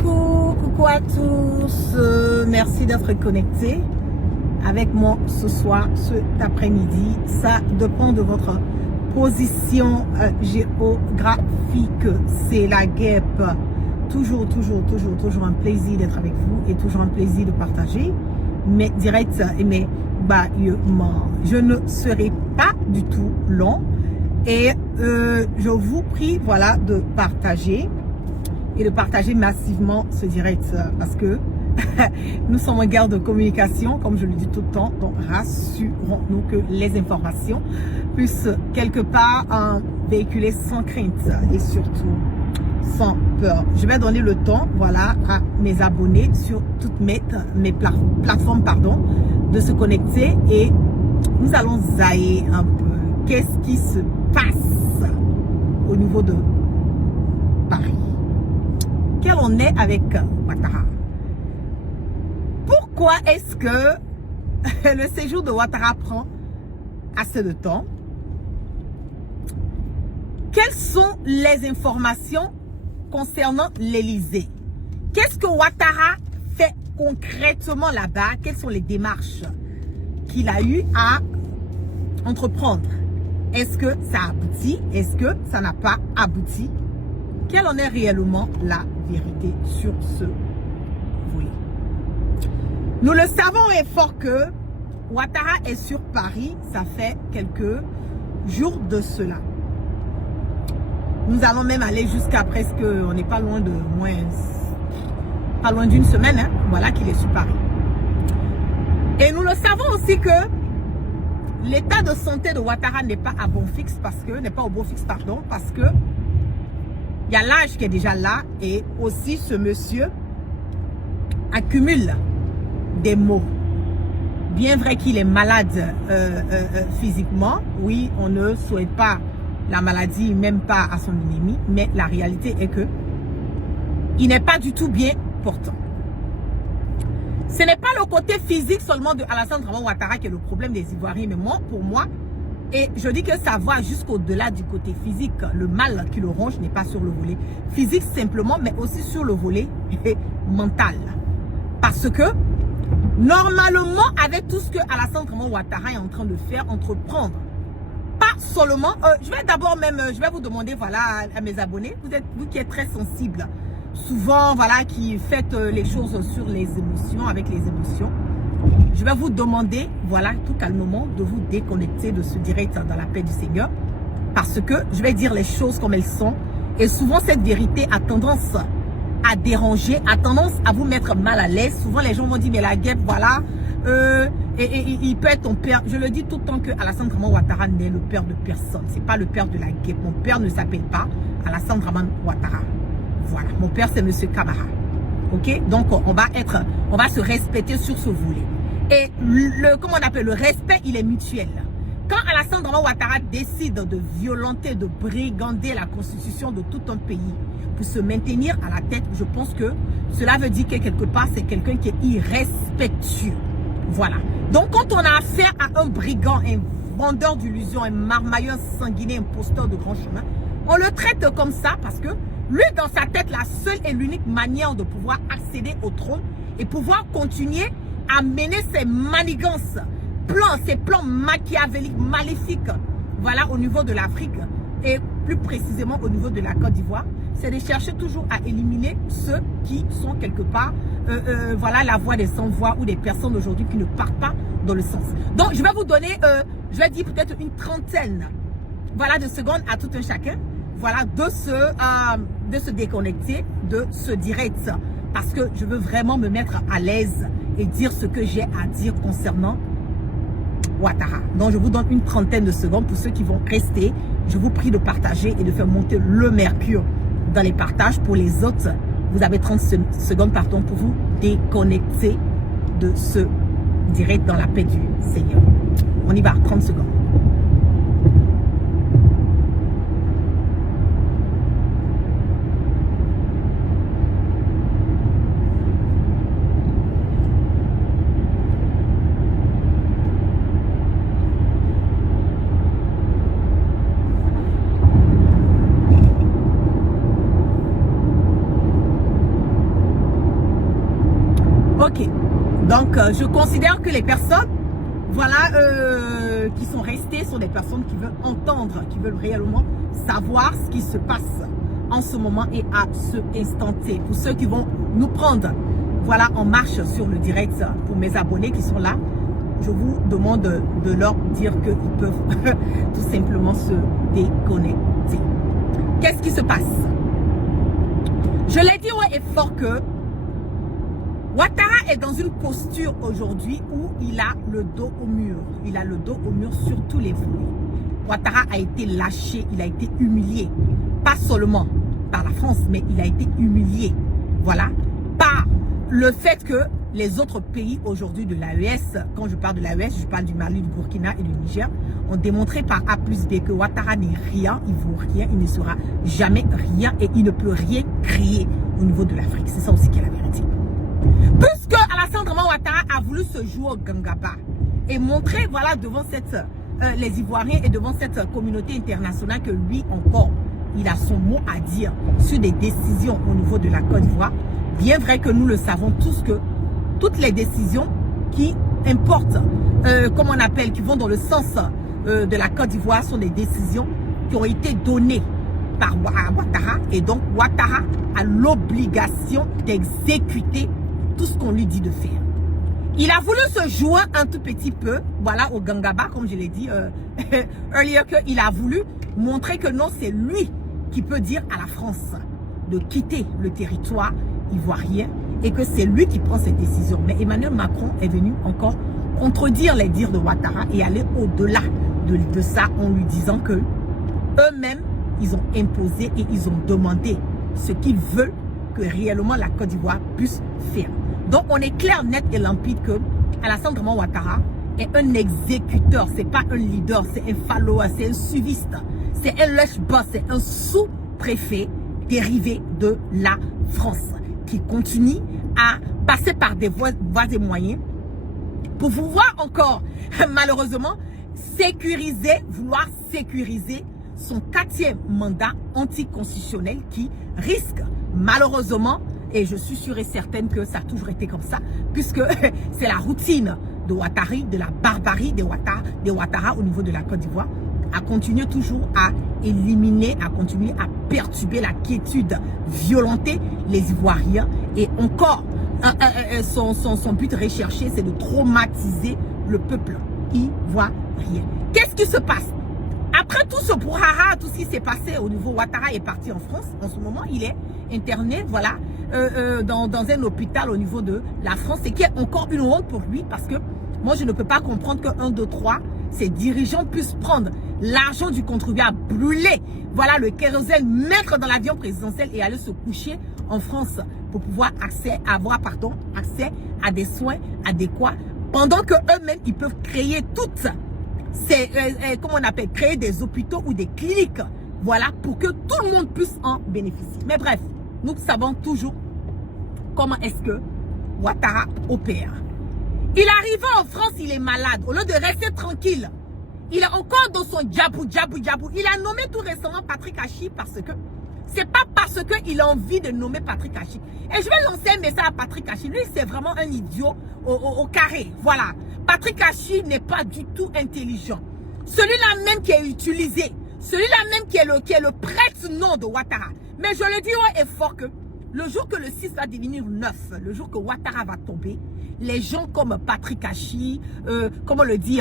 Coucou à tous, merci d'être connectés avec moi ce soir, cet après-midi. Ça dépend de votre position géographique, c'est la guêpe. Toujours un plaisir d'être avec vous et toujours un plaisir de partager mes directs et mes bâillements. Je ne serai pas du tout long et je vous prie voilà de partager et de partager massivement ce direct parce que nous sommes en guerre de communication, comme je le dis tout le temps. Donc rassurons-nous que les informations puissent quelque part véhiculer sans crainte et surtout sans peur. Je vais donner le temps voilà à mes abonnés sur toutes mes plateformes de se connecter et nous allons zailler un peu. Qu'est-ce qui se passe au niveau de Paris? Quel on est avec Ouattara? Pourquoi est-ce que le séjour de Ouattara prend assez de temps? Quelles sont les informations concernant l'Élysée? Qu'est-ce que Ouattara fait concrètement là-bas? Quelles sont les démarches qu'il a eu à entreprendre? Est-ce que ça aboutit? Est-ce que ça n'a pas abouti? Quelle en est réellement la vérité sur ce volet? Nous le savons et fort que Ouattara est sur Paris, ça fait quelques jours de cela. Nous allons même aller jusqu'à presque, on n'est pas loin de pas loin d'une semaine, hein, voilà qu'il est sur Paris. Et nous le savons aussi que l'état de santé de Ouattara n'est pas à bon fixe parce que, parce que il y a l'âge qui est déjà là et aussi ce monsieur accumule des maux. Bien vrai qu'il est malade physiquement, oui, on ne souhaite pas la maladie, même pas à son ennemi, mais la réalité est que il n'est pas du tout bien portant. Ce n'est pas le côté physique seulement de Alassane Dramane Ouattara qui est le problème des Ivoiriens, mais pour moi, et je dis que ça va jusqu'au-delà du côté physique. Le mal qui le ronge n'est pas sur le volet physique simplement, mais aussi sur le volet mental. Parce que, normalement, avec tout ce que Alassane Dramane Ouattara est en train de faire, entreprendre, pas seulement, je vais d'abord même, je vais vous demander, voilà, à mes abonnés, vous qui êtes très sensibles, souvent, voilà, qui faites les choses sur les émotions, avec les émotions, je vais vous demander, voilà, tout calmement, de vous déconnecter de ce direct dans la paix du Seigneur. Parce que je vais dire les choses comme elles sont. Et souvent, cette vérité a tendance à déranger, a tendance à vous mettre mal à l'aise. Souvent, les gens vont dire, mais la guêpe, voilà, il peut être ton père. Je le dis tout le temps que Alassane Dramane Ouattara n'est le père de personne. C'est pas le père de la guêpe. Mon père ne s'appelle pas Alassane Dramane Ouattara. Voilà, mon père, c'est Monsieur Camara. Ok, donc on va se respecter sur ce volet. Et comment on appelle, le respect, il est mutuel. Quand Alassane Dramane Ouattara décide de violenter, de brigander la constitution de tout un pays pour se maintenir à la tête, je pense que cela veut dire que quelque part, c'est quelqu'un qui est irrespectueux. Voilà. Donc quand on a affaire à un brigand, un vendeur d'illusions, un marmailleur sanguiné, un imposteur de grand chemin, on le traite comme ça parce que lui, dans sa tête, la seule et l'unique manière de pouvoir accéder au trône et pouvoir continuer à mener ses manigances, ses plans machiavéliques, maléfiques, voilà, au niveau de l'Afrique et plus précisément au niveau de la Côte d'Ivoire, c'est de chercher toujours à éliminer ceux qui sont quelque part, voilà, la voix des sans-voix ou des personnes aujourd'hui qui ne partent pas dans le sens. Donc, je vais vous donner, je vais dire peut-être une trentaine, voilà, de secondes à tout un chacun, voilà, de se déconnecter de ce direct parce que je veux vraiment me mettre à l'aise et dire ce que j'ai à dire concernant Ouattara. Donc je vous donne une trentaine de secondes pour ceux qui vont rester. Je vous prie de partager et de faire monter le mercure dans les partages. Pour les autres, vous avez 30 secondes pour vous déconnecter de ce direct dans la paix du Seigneur. On y va, 30 secondes. Donc, je considère que les personnes, voilà, qui sont restées sont des personnes qui veulent entendre, qui veulent réellement savoir ce qui se passe en ce moment et à ce instant T. Pour ceux qui vont nous prendre, voilà, en marche sur le direct, pour mes abonnés qui sont là, je vous demande de leur dire qu'ils peuvent tout simplement se déconnecter. Qu'est-ce qui se passe? Je l'ai dit haut et fort que Ouattara est dans une posture aujourd'hui où il a le dos au mur. Il a le dos au mur sur tous les volets. Ouattara a été lâché, il a été humilié. Pas seulement par la France, mais il a été humilié. Voilà. Par le fait que les autres pays aujourd'hui de l'AES, quand je parle de l'AES, je parle du Mali, du Burkina et du Niger, ont démontré par A plus B que Ouattara n'est rien, il vaut rien, il ne sera jamais rien et il ne peut rien créer au niveau de l'Afrique. C'est ça aussi qui est la vérité. Puisque Alassane Draman Ouattara a voulu se jouer au Gangaba et montrer, voilà, devant les Ivoiriens et devant cette communauté internationale que lui encore, il a son mot à dire sur des décisions au niveau de la Côte d'Ivoire. Bien vrai que nous le savons tous que toutes les décisions qui importent, comme on appelle, qui vont dans le sens de la Côte d'Ivoire sont des décisions qui ont été données par Ouattara. Et donc Ouattara a l'obligation d'exécuter tout ce qu'on lui dit de faire. Il a voulu se jouer un tout petit peu, voilà, au Gangaba, comme je l'ai dit earlier, qu'il a voulu montrer que non, c'est lui qui peut dire à la France de quitter le territoire ivoirien et que c'est lui qui prend cette décision. Mais Emmanuel Macron est venu encore contredire les dires de Ouattara et aller au-delà de ça en lui disant que eux-mêmes, ils ont imposé et ils ont demandé ce qu'ils veulent que réellement la Côte d'Ivoire puisse faire. Donc on est clair, net et limpide que Alassane Draman Ouattara est un exécuteur, c'est pas un leader, c'est un follower, c'est un suiviste, c'est un lèche-boss, c'est un sous-préfet dérivé de la France qui continue à passer par des voies et moyens pour pouvoir encore, malheureusement, vouloir sécuriser son 4e mandat anticonstitutionnel qui risque malheureusement, et je suis sûre et certaine que ça a toujours été comme ça, puisque c'est la routine de Ouattara, de la barbarie de Ouattara au niveau de la Côte d'Ivoire, à continuer toujours à éliminer, à continuer à perturber la quiétude, violenter les Ivoiriens. Et encore, son but recherché, c'est de traumatiser le peuple ivoirien. Qu'est-ce qui se passe? Après tout ce brouhaha, tout ce qui s'est passé au niveau, Ouattara est parti en France. En ce moment, il est interné, voilà, dans un hôpital au niveau de la France. Et qui est encore une honte pour lui parce que moi, je ne peux pas comprendre que 1, 2, 3, ces dirigeants puissent prendre l'argent du contribuable, brûler, voilà, le kérosène, mettre dans l'avion présidentiel et aller se coucher en France pour pouvoir avoir accès à des soins adéquats pendant que eux-mêmes, ils peuvent créer toutes ces, comment on appelle, créer des hôpitaux ou des cliniques, voilà, pour que tout le monde puisse en bénéficier. Mais bref, nous savons toujours comment est-ce que Ouattara opère. Il arrive en France, il est malade. Au lieu de rester tranquille, il est encore dans son djabou. Il a nommé tout récemment Patrick Hachi parce que c'est pas parce qu'il a envie de nommer Patrick Hachi. Et je vais lancer un message à Patrick Hachi. Lui, c'est vraiment un idiot au carré. Voilà. Patrick Hachi n'est pas du tout intelligent. Celui-là même qui est utilisé, celui-là même qui est le prête-nom de Ouattara. Mais je le dis haut et fort que le jour que le 6 va devenir 9, le jour que Ouattara va tomber, les gens comme Patrick Hachi, comme on le dit,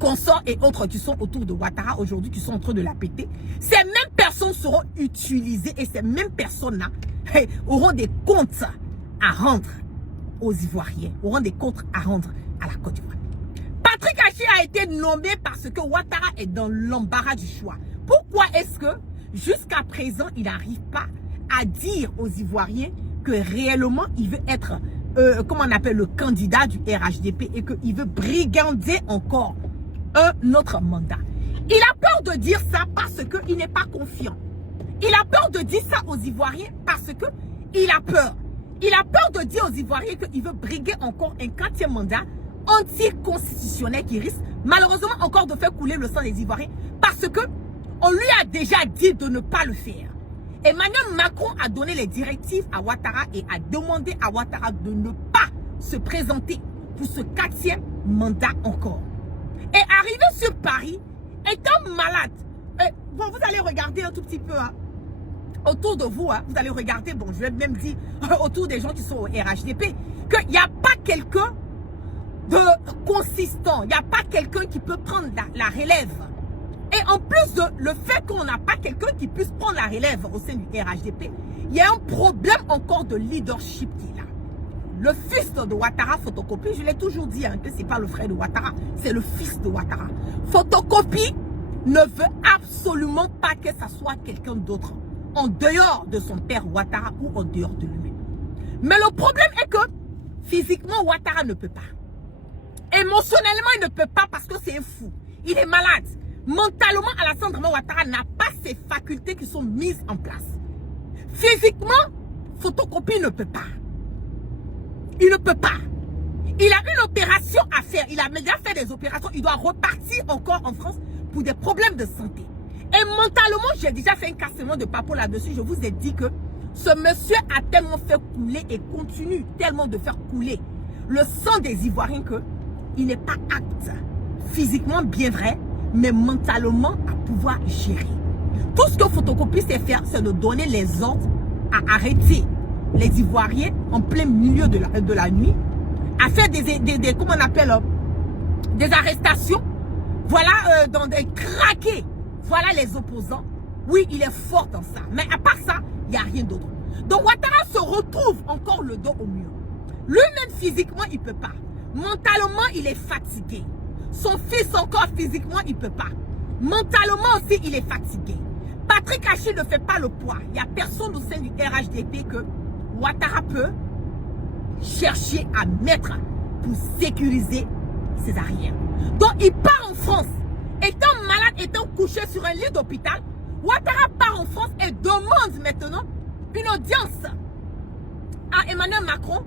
consorts et autres qui sont autour de Ouattara aujourd'hui, qui sont en train de la péter, ces mêmes personnes seront utilisées et ces mêmes personnes-là auront des comptes à rendre aux Ivoiriens, auront des comptes à rendre à la Côte d'Ivoire. Patrick Hachi a été nommé parce que Ouattara est dans l'embarras du choix. Pourquoi est-ce que jusqu'à présent, il n'arrive pas à dire aux Ivoiriens que réellement il veut être, comment on appelle, le candidat du RHDP et qu'il veut brigander encore un autre mandat? Il a peur de dire ça parce qu'il n'est pas confiant. Il a peur de dire ça aux Ivoiriens parce qu'il a peur. Il a peur de dire aux Ivoiriens qu'il veut briguer encore un 4e mandat anticonstitutionnel qui risque malheureusement encore de faire couler le sang des Ivoiriens parce que on lui a déjà dit de ne pas le faire. Emmanuel Macron a donné les directives à Ouattara et a demandé à Ouattara de ne pas se présenter pour ce 4e mandat encore. Et arrivé sur Paris, étant malade, bon, vous allez regarder un tout petit peu autour de vous, vous allez regarder, bon, je vais même dire autour des gens qui sont au RHDP, qu'il n'y a pas quelqu'un de consistant, il n'y a pas quelqu'un qui peut prendre la relève. Et en plus de le fait qu'on n'a pas quelqu'un qui puisse prendre la relève au sein du RHDP, il y a un problème encore de leadership qui est là. Le fils de Ouattara, Photocopie, je l'ai toujours dit que ce n'est pas le frère de Ouattara, c'est le fils de Ouattara. Photocopie ne veut absolument pas que ça soit quelqu'un d'autre, en dehors de son père Ouattara ou en dehors de lui-même. Mais le problème est que physiquement, Ouattara ne peut pas. Émotionnellement, il ne peut pas parce que c'est un fou. Il est malade. Mentalement, Alassane Dramane Ouattara n'a pas ses facultés qui sont mises en place. Physiquement, Photocopie ne peut pas. Il ne peut pas. Il a une opération à faire. Il a déjà fait des opérations. Il doit repartir encore en France pour des problèmes de santé. Et mentalement, j'ai déjà fait un cassement de papo là-dessus. Je vous ai dit que ce monsieur a tellement fait couler et continue tellement de faire couler le sang des Ivoiriens qu'il n'est pas apte. Physiquement, bien vrai, mais mentalement à pouvoir gérer. Tout ce que Photocopie sait faire, c'est de donner les ordres à arrêter les Ivoiriens en plein milieu de la nuit, à faire comment on appelle, des arrestations, voilà, dans des craqués, voilà les opposants. Oui, il est fort dans ça, mais à part ça, il n'y a rien d'autre. Donc Ouattara se retrouve encore le dos au mur. Lui-même physiquement, il ne peut pas. Mentalement, il est fatigué. Son fils encore physiquement, il ne peut pas. Mentalement aussi, il est fatigué. Patrick Achille ne fait pas le poids. Il n'y a personne au sein du RHDP que Ouattara peut chercher à mettre pour sécuriser ses arrières. Donc il part en France. Étant malade, étant couché sur un lit d'hôpital, Ouattara part en France et demande maintenant une audience à Emmanuel Macron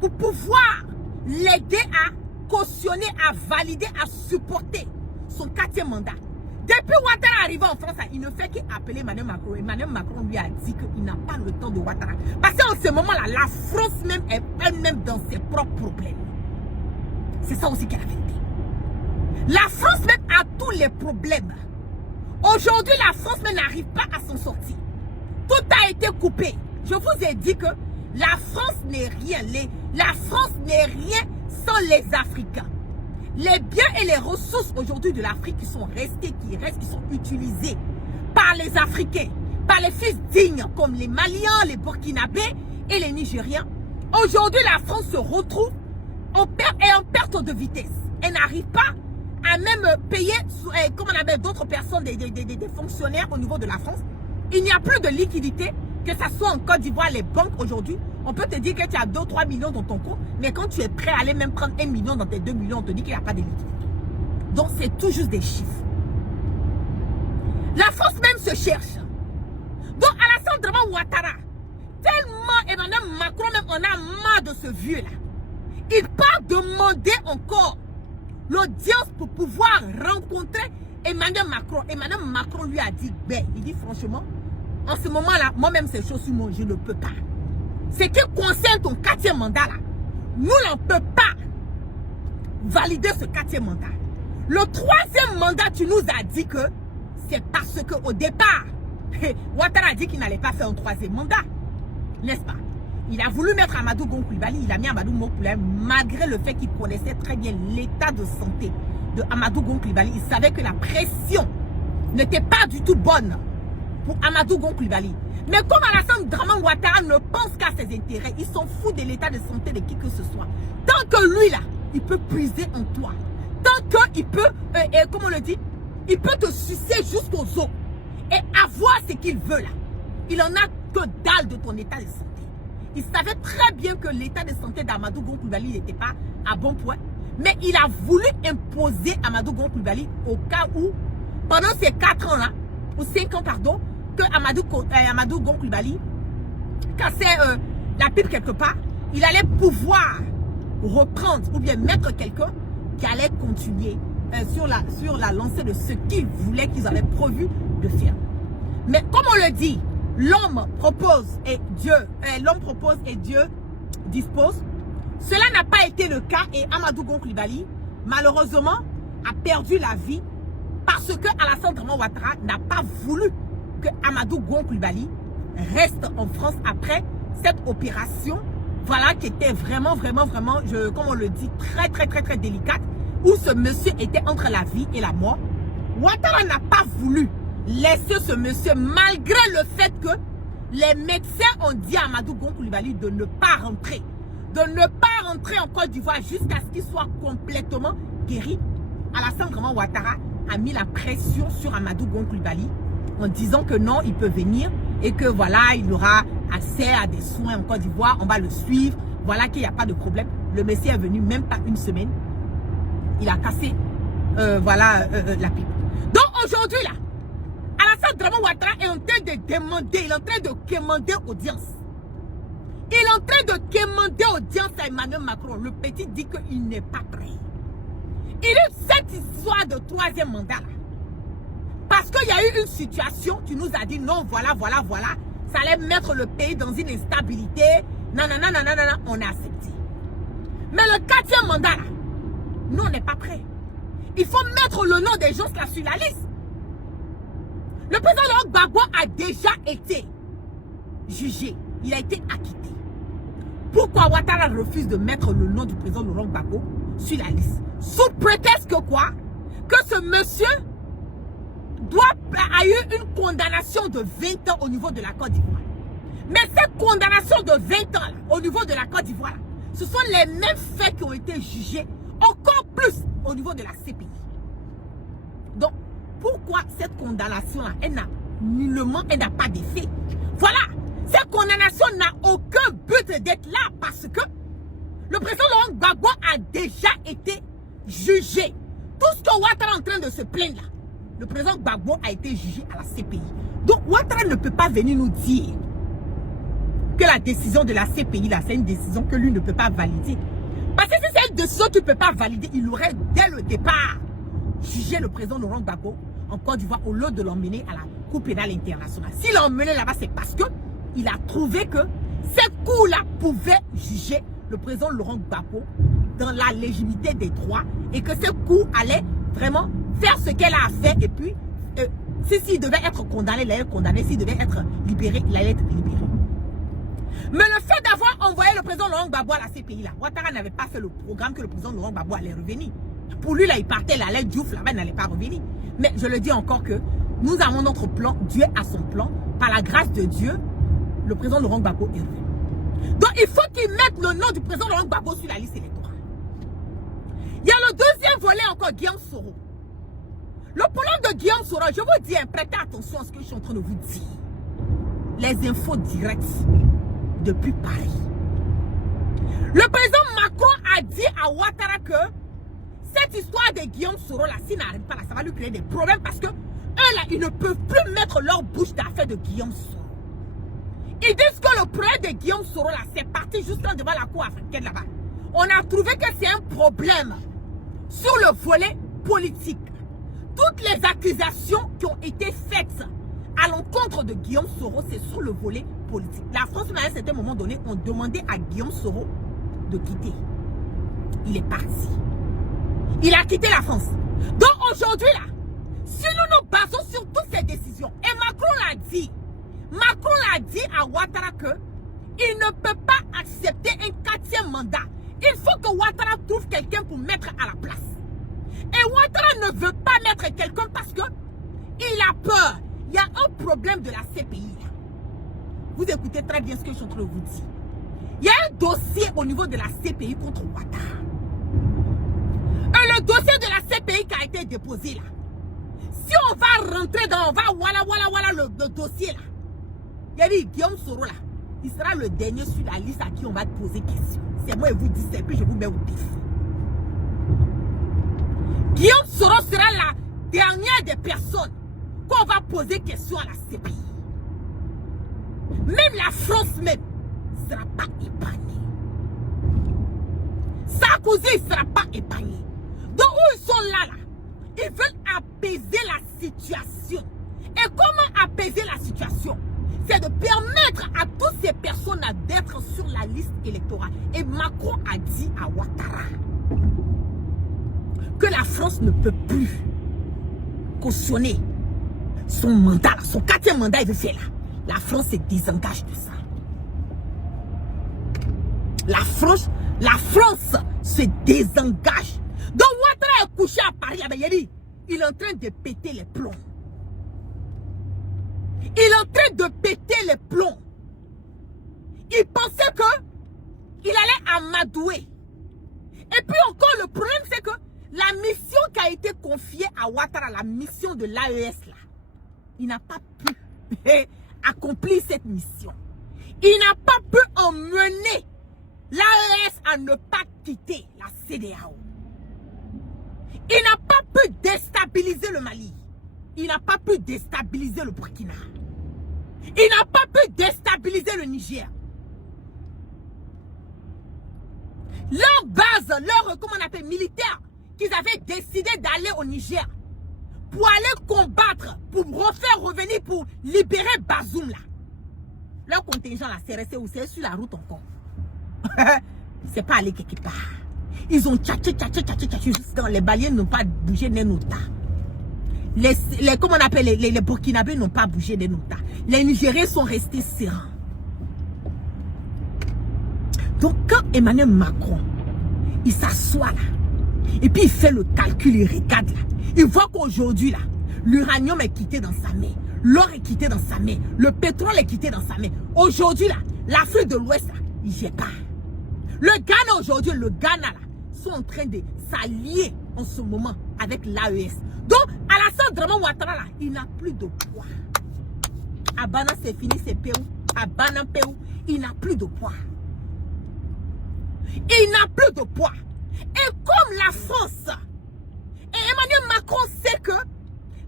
pour pouvoir l'aider à cautionner, à valider, à supporter son 4e mandat. Depuis Ouattara arrivé en France, il ne fait qu'appeler Emmanuel Macron. Emmanuel Macron lui a dit qu'il n'a pas le temps de Ouattara. Parce qu'en ce moment-là, la France même est elle-même dans ses propres problèmes. C'est ça aussi qu'est la vérité. La France même a tous les problèmes. Aujourd'hui, la France même n'arrive pas à s'en sortir. Tout a été coupé. Je vous ai dit que la France n'est rien. La France n'est rien sans les Africains. Les biens et les ressources aujourd'hui de l'Afrique qui sont restés, qui sont utilisés par les Africains, par les fils dignes comme les Maliens, les Burkinabés et les Nigériens. Aujourd'hui, la France se retrouve en perte de vitesse. Elle n'arrive pas à même payer, comme on appelle d'autres personnes, des fonctionnaires au niveau de la France. Il n'y a plus de liquidité, que ce soit en Côte d'Ivoire, les banques aujourd'hui. On peut te dire que tu as 2 ou 3 millions dans ton compte, mais quand tu es prêt à aller même prendre 1 million dans tes 2 millions, on te dit qu'il n'y a pas de liquidité. Donc c'est tout juste des chiffres. La France même se cherche. Donc Alassane Dramane Ouattara, tellement Emmanuel Macron même on a marre de ce vieux-là. Il part demander encore l'audience pour pouvoir rencontrer Emmanuel Macron. Emmanuel Macron lui a dit, ben, il dit franchement, en ce moment-là, moi-même ces choses sur moi, je ne peux pas. Ce qui concerne ton 4e mandat là, nous n'en peut pas valider ce 4e mandat. Le 3e mandat, tu nous as dit que c'est parce qu'au départ, Ouattara a dit qu'il n'allait pas faire un 3e mandat. N'est-ce pas? Il a voulu mettre Amadou Gon Coulibaly, il a mis Amadou Gon Coulibaly malgré le fait qu'il connaissait très bien l'état de santé de Amadou Gon Coulibaly. Il savait que la pression n'était pas du tout bonne pour Amadou Gon Coulibaly. Mais comme Alassane Dramane Ouattara ne pense qu'à ses intérêts, il s'en fout de l'état de santé de qui que ce soit. Tant que lui là, il peut puiser en toi. Tant qu'il peut, comme on le dit, il peut te sucer jusqu'aux os et avoir ce qu'il veut là. Il en a que dalle de ton état de santé. Il savait très bien que l'état de santé d'Amadou Gon Coulibaly n'était pas à bon point. Mais il a voulu imposer Amadou Gon Coulibaly au cas où, pendant ces 4 ans là, ou 5 ans pardon, que Amadou Gon Coulibaly cassait la pipe quelque part, il allait pouvoir reprendre ou bien mettre quelqu'un qui allait continuer sur la lancée de ce qu'ils voulaient, qu'ils avaient prévu de faire. Mais comme on le dit, l'homme propose et Dieu dispose. Cela n'a pas été le cas et Amadou Gon Coulibaly, malheureusement, a perdu la vie parce que Alassane Draman Ouattara n'a pas voulu que Amadou Gon Coulibaly reste en France après cette opération, voilà, qui était vraiment, comme on le dit, très délicate, où ce monsieur était entre la vie et la mort. Ouattara n'a pas voulu laisser ce monsieur, malgré le fait que les médecins ont dit à Amadou Gon Coulibaly de ne pas rentrer. De ne pas rentrer en Côte d'Ivoire jusqu'à ce qu'il soit complètement guéri. Alassane Draman Ouattara a mis la pression sur Amadou Gon Coulibaly en disant que non, il peut venir et que voilà, il aura accès à des soins en Côte d'Ivoire, on va le suivre, voilà qu'il n'y a pas de problème. Le monsieur est venu même pas une semaine. Il a cassé la pipe. Donc aujourd'hui là, Alassane Draman Ouattara est en train de demander, il est en train de quémander audience. Il est en train de quémander audience à Emmanuel Macron. Le petit dit qu'il n'est pas prêt. Il y a eu cette histoire de troisième mandat là. Parce qu'il y a eu une situation, tu nous as dit non, voilà. Ça allait mettre le pays dans une instabilité. Non, on a accepté. Mais le quatrième mandat là, nous on n'est pas prêt. Il faut mettre le nom des gens là sur la liste. Le président Laurent Gbagbo a déjà été jugé. Il a été acquitté. Pourquoi Ouattara refuse de mettre le nom du président Laurent Gbagbo sur la liste? Sous prétexte que quoi? Que ce monsieur a eu une condamnation de 20 ans au niveau de la Côte d'Ivoire. Mais cette condamnation de 20 ans là, au niveau de la Côte d'Ivoire, ce sont les mêmes faits qui ont été jugés encore plus au niveau de la CPI. Donc, pourquoi cette condamnation-là, elle n'a pas d'effet? Voilà, cette condamnation n'a aucun but d'être là parce que le président Laurent Gbagbo a déjà été jugé. Tout ce que Ouattara est en train de se plaindre là, le président Gbagbo a été jugé à la CPI. Donc Ouattara ne peut pas venir nous dire que la décision de la CPI là, c'est une décision que lui ne peut pas valider. Parce que si c'est une décision qu'il ne peut pas valider, il aurait dès le départ jugé le président Laurent Gbagbo en Côte d'Ivoire au lieu de l'emmener à la Cour pénale internationale. S'il l'a emmené là-bas, c'est parce que il a trouvé que cette cour-là pouvait juger le président Laurent Gbagbo dans la légitimité des droits et que cette cour allait vraiment faire ce qu'elle a fait et puis s'il devait être condamné, il allait être condamné, s'il devait être libéré, il allait être libéré. Mais le fait d'avoir envoyé le président Laurent Gbagbo à la CPI là, Ouattara n'avait pas fait le programme que le président Laurent Gbagbo allait revenir. Pour lui là, il partait, il allait Diouf là-bas, il n'allait pas revenir. Mais je le dis encore que nous avons notre plan, Dieu a son plan, par la grâce de Dieu, le président Laurent Gbagbo est revenu. Donc il faut qu'il mette le nom du président Laurent Gbagbo sur la liste électorale. Il y a le deuxième volet encore, Guillaume Soro. Le problème de Guillaume Soro, je vous dis, prêtez attention à ce que je suis en train de vous dire. Les infos directes depuis Paris. Le président Macron a dit à Ouattara que cette histoire de Guillaume Soro là, s'il n'arrive pas là, ça va lui créer des problèmes parce que eux là, ils ne peuvent plus mettre leur bouche d'affaires de Guillaume Soro. Ils disent que le problème de Guillaume Soro là, c'est parti juste devant la cour africaine là-bas. On a trouvé que c'est un problème sur le volet politique. Toutes les accusations qui ont été faites à l'encontre de Guillaume Soro, c'est sur le volet politique. La France, à un certain moment donné, ont demandé à Guillaume Soro de quitter. Il est parti. Il a quitté la France. Donc aujourd'hui là, si nous nous basons sur toutes ces décisions, et Macron l'a dit à Ouattara que il ne peut pas accepter un 4e mandat. Il faut que Ouattara trouve quelqu'un pour mettre à la place. Et Ouattara ne veut pas mettre quelqu'un parce que il a peur. Il y a un problème de la CPI. Vous écoutez très bien ce que je suis en train de vous dire. Il y a un dossier au niveau de la CPI contre Ouattara. Et le dossier de la CPI qui a été déposé là. Si on va rentrer dans, le dossier là. Il y a dit Guillaume Soro là. Il sera le dernier sur la liste à qui on va poser question. C'est moi et vous dis, et puis je vous mets au défi. Guillaume Soro sera la dernière des personnes qu'on va poser question à la CPI. Même la France même ne sera pas épargnée. Sarkozy ne sera pas épargné. Donc où ils sont là, ils veulent apaiser la situation. Et comment apaiser la situation? C'est de permettre à toutes ces personnes d'être sur la la liste électorale. Et Macron a dit à Ouattara que la France ne peut plus cautionner son mandat, son 4e mandat, il veut faire là. La France se désengage de ça. La France se désengage. Donc Ouattara est couché à Paris, il est en train de péter les plombs. Il est en train de péter les plombs. Il pensait que il allait amadouer. Et puis encore, le problème, c'est que la mission qui a été confiée à Ouattara, la mission de l'AES, là, il n'a pas pu accomplir cette mission. Il n'a pas pu emmener l'AES à ne pas quitter la CEDEAO. Il n'a pas pu déstabiliser le Mali. Il n'a pas pu déstabiliser le Burkina. Il n'a pas pu déstabiliser le Niger. Leur base, leur, comment on appelle, militaire, qu'ils avaient décidé d'aller au Niger pour aller combattre, pour refaire revenir, pour libérer Bazoum là. Leur contingent là, c'est resté où? C'est sur la route encore. C'est pas allé quelque part. Ils ont tchatché jusqu'à les Maliens n'ont pas bougé des notas. Les comment on appelle, les Burkinabés n'ont pas bougé des notas. Les Nigériens sont restés sereins. Donc quand Emmanuel Macron, il s'assoit là, et puis il fait le calcul, il regarde là, il voit qu'aujourd'hui là, l'uranium est quitté dans sa main, l'or est quitté dans sa main, le pétrole est quitté dans sa main. Aujourd'hui là, l'Afrique de l'Ouest là, il n'y est pas. Le Ghana aujourd'hui, le Ghana là, sont en train de s'allier en ce moment avec l'AES. Donc, Alassane Draman Ouattara là, il n'a plus de poids. Abana c'est fini, c'est Pérou. Abana Pérou, il n'a plus de poids. Il n'a plus de poids. Et comme la France, et Emmanuel Macron sait que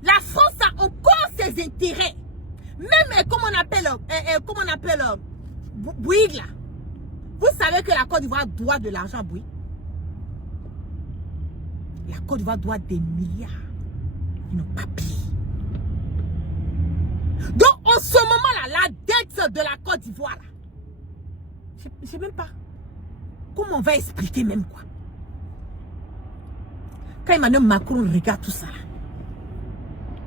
la France a encore ses intérêts. Même, comment on appelle, Bouygues là. Vous savez que la Côte d'Ivoire doit de l'argent à Bouygues. La Côte d'Ivoire doit des milliards. Ils n'ont pas payé. Donc, en ce moment-là, la dette de la Côte d'Ivoire, je ne sais même pas. Comment on va expliquer même quoi? Quand Emmanuel Macron regarde tout ça,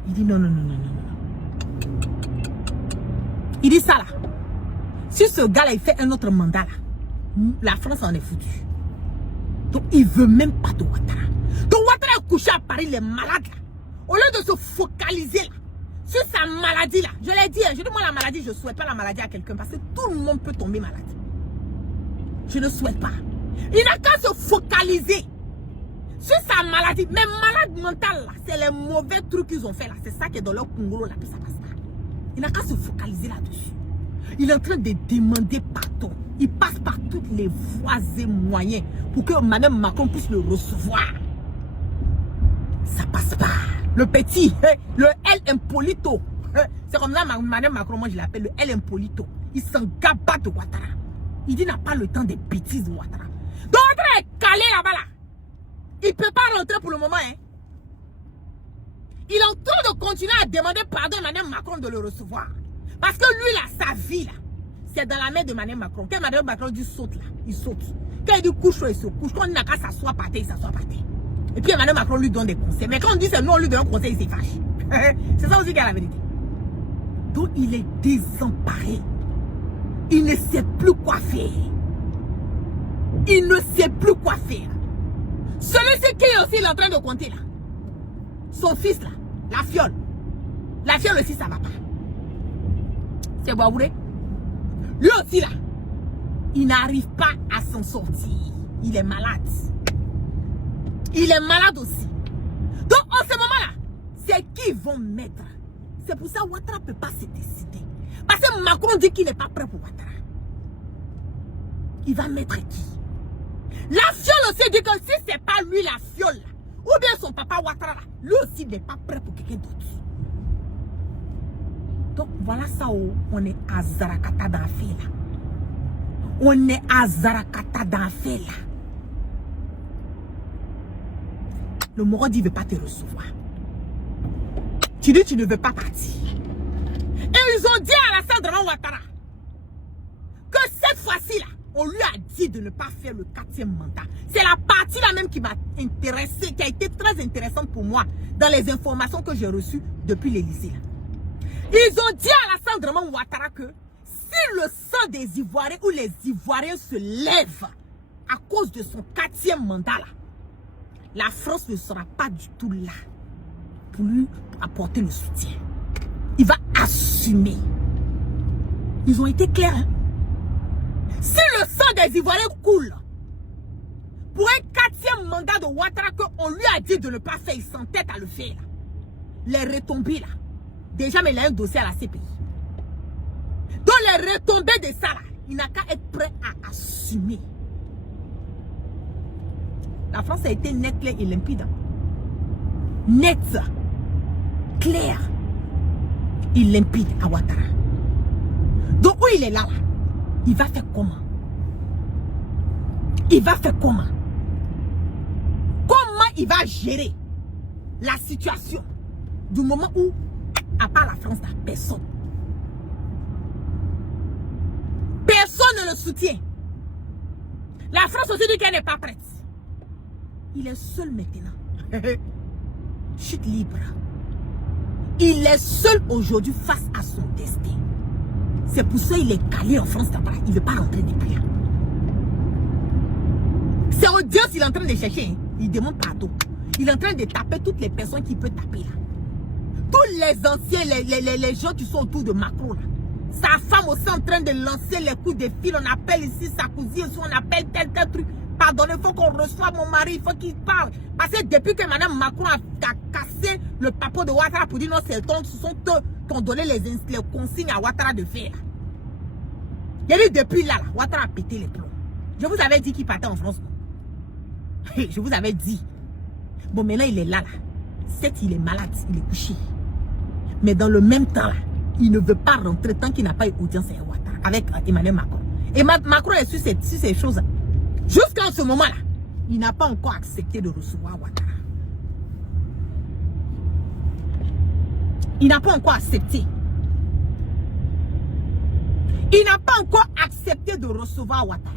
il dit non. Il dit ça là. Si ce gars-là, il fait un autre mandat là, la France en est foutue. Donc, il ne veut même pas de Ouattara. Donc, Ouattara est couché à Paris, les malades là. Au lieu de se focaliser là, sur sa maladie là. Je l'ai dit, je dis moi la maladie, je ne souhaite pas la maladie à quelqu'un parce que tout le monde peut tomber malade. Je ne souhaite pas. Il n'a qu'à se focaliser sur sa maladie. Mais malade mentale là, c'est les mauvais trucs qu'ils ont fait là. C'est ça qui est dans leur Congolo là, puis ça passe pas. Il n'a qu'à se focaliser là-dessus. Il est en train de demander pardon. Il passe par toutes les voies et moyens pour que Mme Macron puisse le recevoir. Ça passe pas. Le petit, le El Impolito. C'est comme ça, Mme Macron, moi je l'appelle le El Impolito. Il s'en gabat de Ouattara. Il dit qu'il n'a pas le temps des bêtises de Ouattara. Donc Ouattara est calé là-bas là. Il ne peut pas rentrer pour le moment. Hein. Il est en train de continuer à demander pardon à Mme Macron de le recevoir. Parce que lui là, sa vie là, c'est dans la main de Mme Macron. Quand Mme Macron dit saute là, il saute. Quand il dit couche, il se couche. Quand on n'a qu'à s'asseoir par terre, il s'assoit par terre. Et puis Mme Macron lui donne des conseils. Mais quand on dit c'est nous, on lui donne un conseil, il se fâche. C'est ça aussi qui est la vérité. Donc il est désemparé. Il ne sait plus quoi faire. Il ne sait plus quoi faire. Celui-ci qui est aussi en train de compter là. Son fils là, la fiole. La fiole aussi, ça va pas. C'est Baouré. Lui aussi là, il n'arrive pas à s'en sortir. Il est malade. Il est malade aussi. Donc en ce moment là, c'est qui vont mettre. C'est pour ça que Ouattara ne peut pas se décider. Parce que Macron dit qu'il n'est pas prêt pour Ouattara. Il va mettre qui? La fiole aussi dit que si ce n'est pas lui la fiole, ou bien son papa Ouattara, lui aussi n'est pas prêt pour quelqu'un d'autre. Donc voilà ça où on est à Zarakata dans l'affaire là. On est à Zarakata dans l'affaire là. Le Morodi ne veut pas te recevoir. Tu dis tu ne veux pas partir. Et ils ont dit à Alassane Draman Ouattara que cette fois-ci là, on lui a dit de ne pas faire le 4e mandat. C'est la partie là même qui m'a intéressée, qui a été très intéressante pour moi dans les informations que j'ai reçues depuis l'Élysée. Ils ont dit à Alassane Dramane Ouattara que si le sang des Ivoiriens ou les Ivoiriens se lèvent à cause de son 4e mandat là, la France ne sera pas du tout là pour lui apporter le soutien. Il va assumer. Ils ont été clairs. Hein? Si le sang des Ivoiriens coule pour un 4e mandat de Ouattara qu'on lui a dit de ne pas faire, il s'entête à le faire. Les retombées là. Déjà, mais il a un dossier à la CPI. Donc les retombées de ça là, il n'a qu'à être prêt à assumer. La France a été nette, claire et limpide. Hein? Nette, claire et limpide à Ouattara. Donc où il est là, il va faire comment? Il va faire comment? Comment il va gérer la situation du moment où, à part la France, personne. Personne ne le soutient. La France aussi dit qu'elle n'est pas prête. Il est seul maintenant. Chute libre. Il est seul aujourd'hui face à son destin. C'est pour ça qu'il est calé en France d'abord. Il ne veut pas rentrer depuis. C'est audience qu'il est en train de chercher. Hein. Il demande partout. Il est en train de taper toutes les personnes qu'il peut taper là. Tous les anciens, les gens qui sont autour de Macron là. Sa femme aussi en train de lancer les coups de fil. On appelle ici sa cousine, on appelle tel truc. Pardonnez, il faut qu'on reçoive mon mari, il faut qu'il parle. Parce que depuis que Mme Macron a cassé le papo de Ouattara pour dire non, ce sont eux qui ont donné les consignes à Ouattara de faire. Il y a eu depuis là, Ouattara a pété les plombs. Je vous avais dit qu'il partait en France. Je vous avais dit. Bon, maintenant il est là. Certes, il est malade, il est couché. Mais dans le même temps, là, il ne veut pas rentrer tant qu'il n'a pas eu audience avec Ouattara, avec Emmanuel Macron. Et Macron est sur ces choses. Jusqu'à ce moment-là, il n'a pas encore accepté de recevoir Ouattara. Il n'a pas encore accepté. Il n'a pas encore accepté de recevoir Ouattara.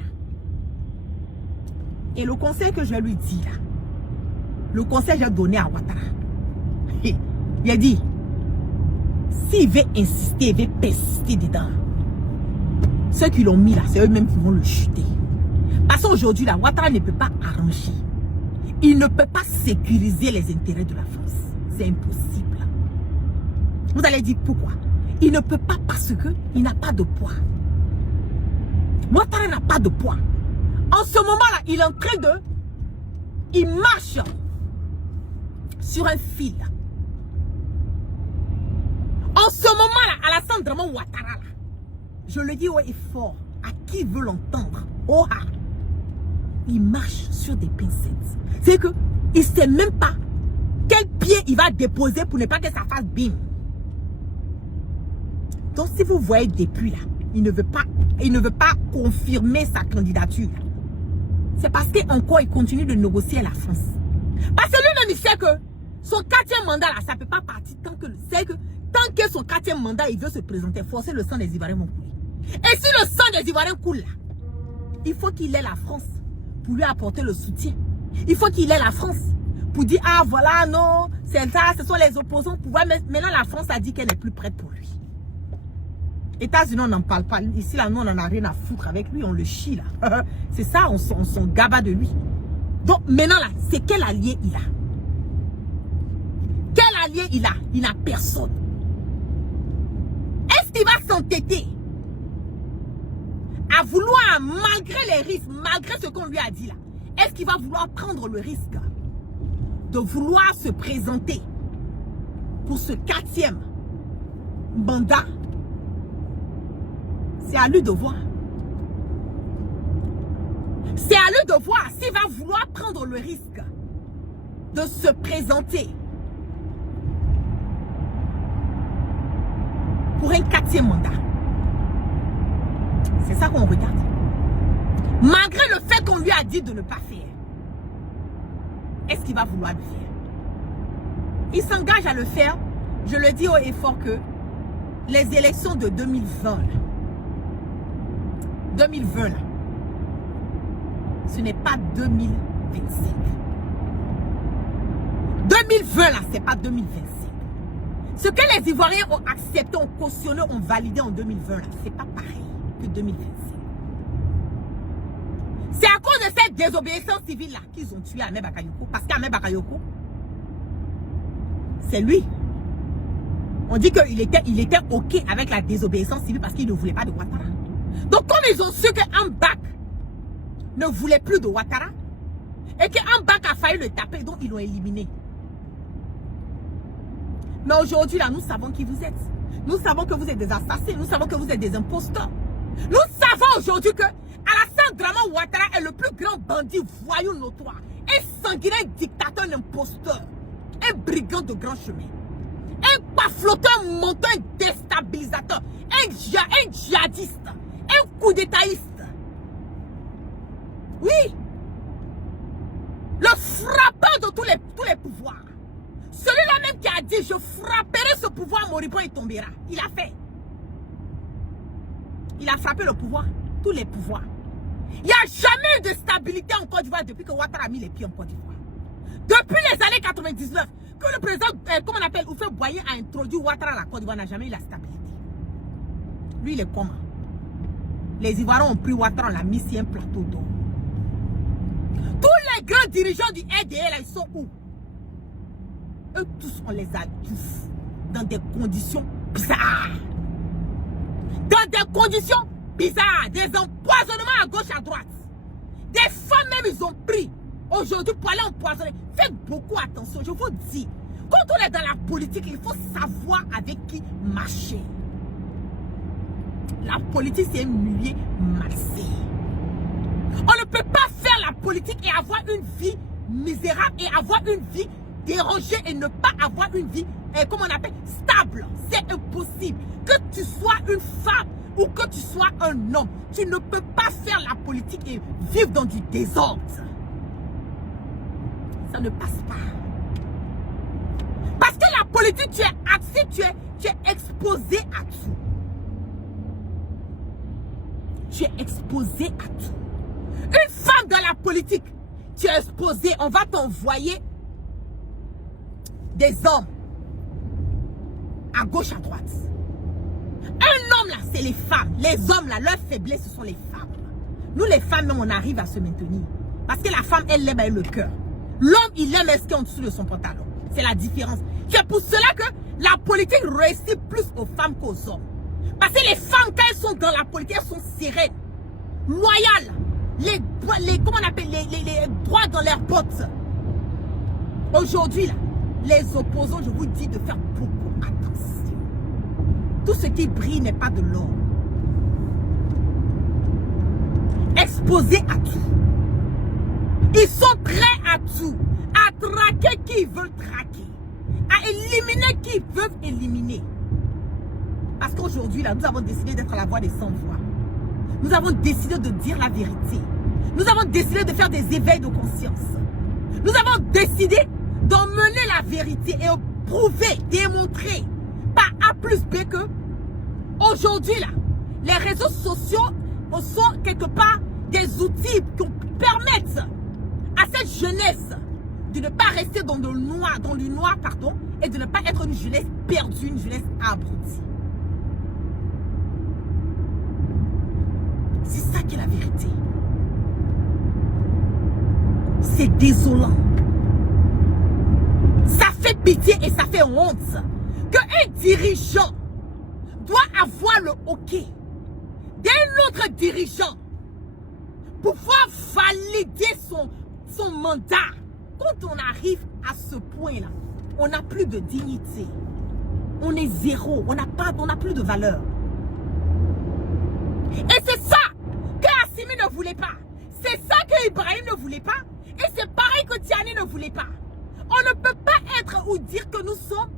Et le conseil que je lui dis là, le conseil que j'ai donné à Ouattara, il a dit, s'il veut insister, il veut persister dedans, ceux qui l'ont mis là, c'est eux-mêmes qui vont le chuter. Parce qu'aujourd'hui, là, Ouattara ne peut pas arranger. Il ne peut pas sécuriser les intérêts de la France. C'est impossible. Vous allez dire pourquoi? Il ne peut pas parce qu'il n'a pas de poids. Ouattara n'a pas de poids. En ce moment-là, il est en train de... Il marche sur un fil. En ce moment-là, Alassane Dramane Ouattara, là, je le dis haut et fort, à qui veut l'entendre, oh ah, il marche sur des pincettes. C'est que il ne sait même pas quel pied il va déposer pour ne pas que ça fasse bim. Donc si vous voyez depuis là, il ne veut pas confirmer sa candidature. C'est parce qu'encore il continue de négocier la France. Parce que lui-même il sait que son 4e mandat là, ça ne peut pas partir tant que son 4e mandat il veut se présenter, forcer le sang des Ivoiriens vont couler. Et si le sang des Ivoiriens coule là, il faut qu'il ait la France pour lui apporter le soutien. Il faut qu'il ait la France pour dire, ah voilà, non, c'est ça, ce sont les opposants au pouvoir. Mais maintenant, la France a dit qu'elle est plus prête pour lui. États-Unis, on n'en parle pas. Ici, là, nous, on n'en a rien à foutre avec lui, on le chie, là. C'est ça, on s'en gabat de lui. Donc, maintenant, là, c'est quel allié il a? Quel allié il a? Il n'a personne. Est-ce qu'il va s'entêter à vouloir, malgré les risques, malgré ce qu'on lui a dit là, est-ce qu'il va vouloir prendre le risque de vouloir se présenter pour ce 4e mandat? C'est à lui de voir. C'est à lui de voir s'il va vouloir prendre le risque de se présenter pour un 4e mandat. C'est ça qu'on regarde. Malgré le fait qu'on lui a dit de ne pas faire, est-ce qu'il va vouloir le faire? Il s'engage à le faire. Je le dis haut et fort que les élections de 2020, Ce n'est pas 2025. 2020 là, c'est pas 2025. Ce que les Ivoiriens ont accepté, ont cautionné, ont validé en 2020 là, c'est pas pareil que 2025. C'est à cause de cette désobéissance civile là qu'ils ont tué Ahmed Bakayoko. Parce qu'Ahmed Bakayoko, c'est lui. On dit qu'il était OK avec la désobéissance civile parce qu'il ne voulait pas de Ouattara. Donc comme ils ont su que Ambak ne voulait plus de Ouattara et que Ambak a failli le taper, donc ils l'ont éliminé. Mais aujourd'hui là, nous savons qui vous êtes. Nous savons que vous êtes des assassins. Nous savons que vous êtes des imposteurs. Nous savons aujourd'hui que Alassane Draman Ouattara est le plus grand bandit voyou notoire. Un sanguinaire dictateur, un imposteur. Un brigand de grand chemin. Un pafloteur, montant, un déstabilisateur. Un djihadiste. Un coup d'étaïste. Oui. Le frappeur de tous les pouvoirs. Celui-là même qui a dit, je frapperai ce pouvoir moribond, il tombera. Il a fait. Il a frappé le pouvoir. Tous les pouvoirs. Il n'y a jamais eu de stabilité en Côte d'Ivoire depuis que Ouattara a mis les pieds en Côte d'Ivoire. Depuis les années 99, que le président, comment on appelle, Houphouët Boigny a introduit Ouattara à la Côte d'Ivoire, n'a jamais eu la stabilité. Lui, il est comment? Les Ivoiriens ont pris Ouattara, on l'a mis sur un plateau d'eau. Tous les grands dirigeants du RDL, ils sont où? Eux tous, on les a tous dans des conditions bizarres. Dans des conditions bizarres. Des empoisonnements à gauche, à droite. Des femmes même, ils ont pris. Aujourd'hui, pour aller empoisonner. Faites beaucoup attention. Je vous dis, quand on est dans la politique, il faut savoir avec qui marcher. La politique, c'est un milieu malsain. On ne peut pas faire la politique et avoir une vie misérable et avoir une vie dérangée et ne pas avoir une vie, comment on appelle, stable. C'est impossible. Que tu sois une femme ou que tu sois un homme, tu ne peux pas faire la politique et vivre dans du désordre. Ça ne passe pas. Parce que la politique, tu es axé, tu es exposé à tout. Tu es exposé à tout. Une femme dans la politique, tu es exposé, on va t'envoyer des hommes à gauche, à droite. Un homme là, c'est les femmes. Les hommes là, leur faiblesse, ce sont les femmes. Nous les femmes, même, on arrive à se maintenir. Parce que la femme, elle l'aime avec le cœur. L'homme, il aime ce qui est en dessous de son pantalon. C'est la différence. C'est pour cela que la politique réussit plus aux femmes qu'aux hommes. Parce que les femmes, quand elles sont dans la politique, elles sont sereines, loyales. Comment on appelle, les droits dans leurs bottes. Aujourd'hui là, les opposants, je vous dis de faire beaucoup attention. Tout ce qui brille n'est pas de l'or. Exposés à tout. Ils sont prêts à tout. À traquer qui ils veulent traquer. À éliminer qui ils veulent éliminer. Parce qu'aujourd'hui, là, nous avons décidé d'être la voix des sans-voix. Nous avons décidé de dire la vérité. Nous avons décidé de faire des éveils de conscience. Nous avons décidé d'emmener la vérité et prouver, démontrer par A plus B que aujourd'hui, là, les réseaux sociaux sont quelque part des outils qui permettent à cette jeunesse de ne pas rester dans le noir, et de ne pas être une jeunesse perdue, une jeunesse abrutie. C'est ça qui est la vérité. C'est désolant. Ça fait pitié et ça fait honte qu'un dirigeant doit avoir le hockey d'un autre dirigeant pour pouvoir valider son mandat. Quand on arrive à ce point-là, on n'a plus de dignité. On est zéro. On n'a plus de valeur. Et c'est ça que Assimi ne voulait pas. C'est ça que Ibrahim ne voulait pas. Et c'est pareil que Tiani ne voulait pas. On ne peut pas être ou dire que nous sommes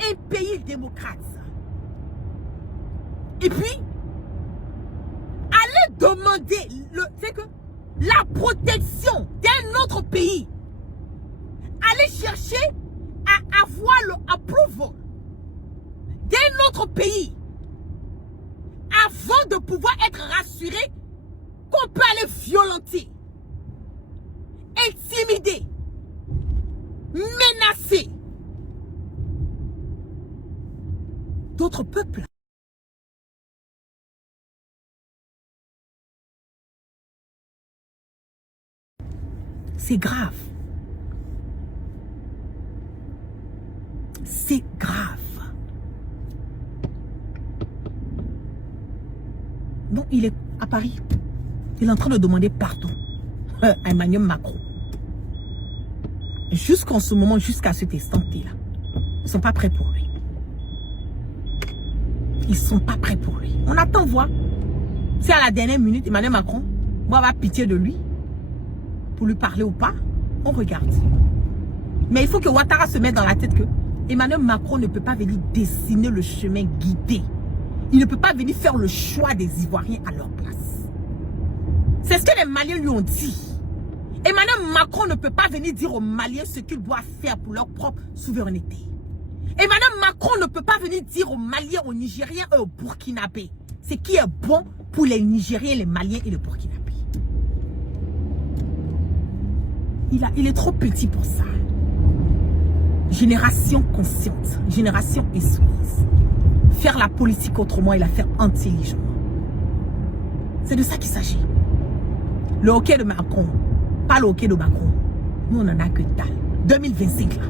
un pays démocrate. Et puis, aller demander la protection d'un autre pays. Aller chercher à avoir le approval d'un autre pays. Avant de pouvoir être rassuré qu'on peut aller violenter intimider, menacer d'autres peuples. C'est grave. C'est grave. Donc, il est à Paris. Il est en train de demander pardon à Emmanuel Macron. Jusqu'en ce moment, jusqu'à cet instant-là, ils ne sont pas prêts pour lui. Ils ne sont pas prêts pour lui. On attend voir. Si à la dernière minute, Emmanuel Macron va avoir pitié de lui pour lui parler ou pas, on regarde. Mais il faut que Ouattara se mette dans la tête que Emmanuel Macron ne peut pas venir dessiner le chemin guidé. Il ne peut pas venir faire le choix des Ivoiriens à leur place. C'est ce que les Maliens lui ont dit. Emmanuel Macron ne peut pas venir dire aux Maliens ce qu'ils doivent faire pour leur propre souveraineté. Emmanuel Macron ne peut pas venir dire aux Maliens, aux Nigériens et aux Burkinabés ce qui est bon pour les Nigériens, les Maliens et les Burkinabés. Il est trop petit pour ça. Génération consciente, génération insoumise. Faire la politique autrement et la faire intelligemment. C'est de ça qu'il s'agit. Le hockey de Macron, pas le hockey de Macron. Nous, on n'en a que dalle. 2025, là,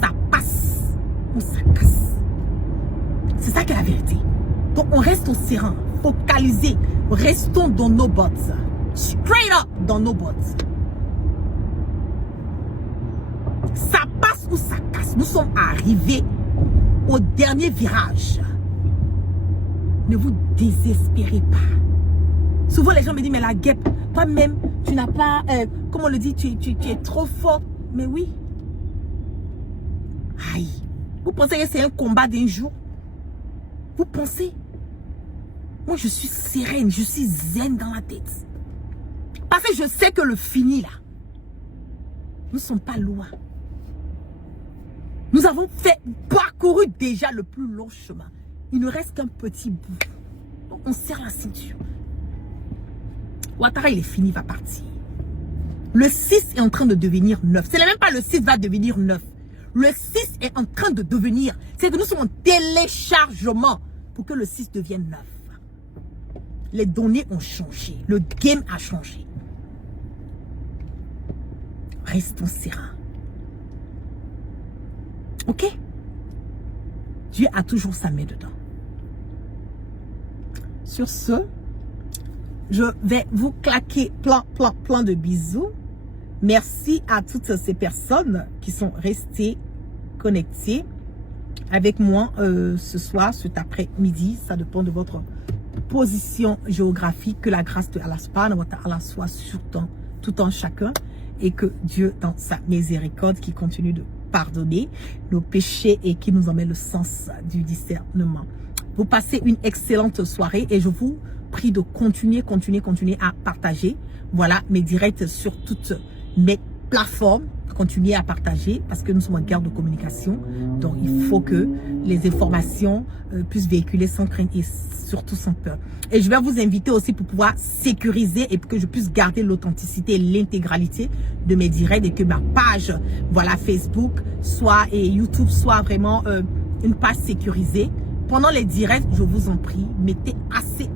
ça passe ou ça casse. C'est ça qui est la vérité. Donc, on reste au serein, focalisé. Restons dans nos bottes. Straight up dans nos bottes. Ça passe ou ça casse. Nous sommes arrivés au dernier virage. Ne vous désespérez pas. Souvent les gens me disent, mais la guêpe, toi-même, tu n'as pas, comment on le dit, tu es trop fort. Mais oui. Aïe. Vous pensez que c'est un combat d'un jour? Vous pensez? Moi, je suis sereine, je suis zen dans la tête. Parce que je sais que le fini, là, nous ne sommes pas loin. Nous avons parcouru déjà le plus long chemin. Il ne reste qu'un petit bout. Donc, on serre la ceinture. Ouattara, il est fini, il va partir. Le 6 est en train de devenir 9. Ce n'est même pas le 6 va devenir 9. Le 6 est en train de devenir. C'est que nous sommes en téléchargement pour que le 6 devienne 9. Les données ont changé. Le game a changé. Restons sereins. Ok? Dieu a toujours sa main dedans. Sur ce, je vais vous claquer plein de bisous. Merci à toutes ces personnes qui sont restées connectées avec moi ce soir, cet après-midi. Ça dépend de votre position géographique. Que la grâce de Allah subhanahu wa ta'ala soit sur tout en chacun. Et que Dieu, dans sa miséricorde, qui continue de pardonner nos péchés et qui nous emmène le sens du discernement. Vous passez une excellente soirée et je vous prie de continuer à partager. Voilà mes directs sur toutes mes plateformes. Continuez à partager parce que nous sommes en guerre de communication. Donc il faut que les informations puissent véhiculer sans crainte et surtout sans peur. Et je vais vous inviter aussi pour pouvoir sécuriser et pour que je puisse garder l'authenticité et l'intégralité de mes directs et que ma page, voilà, Facebook soit et YouTube soit vraiment une page sécurisée. Pendant les directs, je vous en prie, mettez assez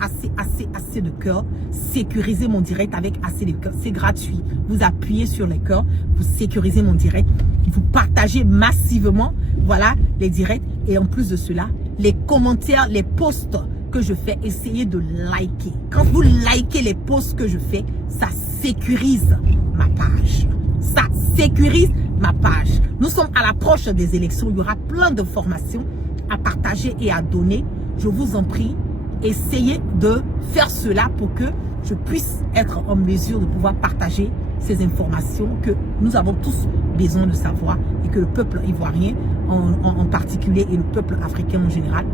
de cœur. Sécurisez mon direct avec assez de cœur. C'est gratuit. Vous appuyez sur les cœurs, vous sécurisez mon direct. Vous partagez massivement, voilà, les directs. Et en plus de cela, les commentaires, les posts que je fais, essayez de liker. Quand vous likez les posts que je fais, ça sécurise ma page. Ça sécurise ma page. Nous sommes à l'approche des élections. Il y aura plein de formations à partager et à donner. Je vous en prie, essayez de faire cela pour que je puisse être en mesure de pouvoir partager ces informations que nous avons tous besoin de savoir et que le peuple ivoirien en particulier et le peuple africain en général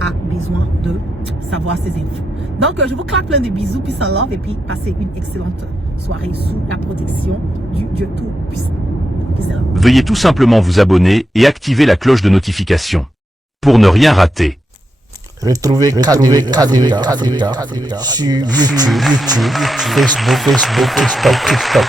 a besoin de savoir ces infos. Donc je vous claque plein de bisous, peace and love et puis passez une excellente soirée sous la protection du Dieu Tout-Puissant. Veuillez tout simplement vous abonner et activer la cloche de notification pour ne rien rater. Retrouvez KDV Africa sur YouTube, Facebook, TikTok.